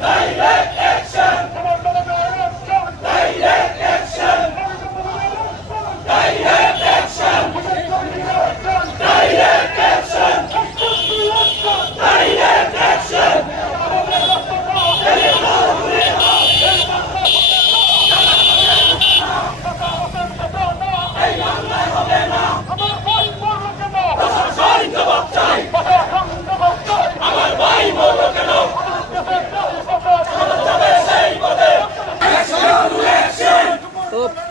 Thailand!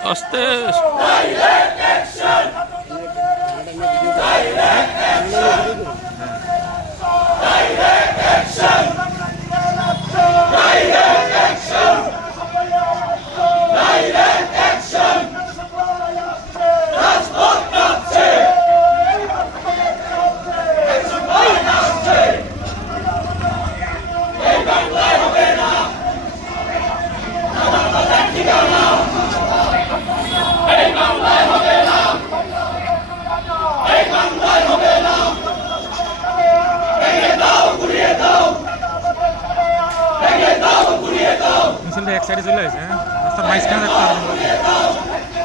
আস্তে মিছিলটা এক সাইডে চলে আসে হ্যাঁ? রাস্তার মাঝখানে রাখতে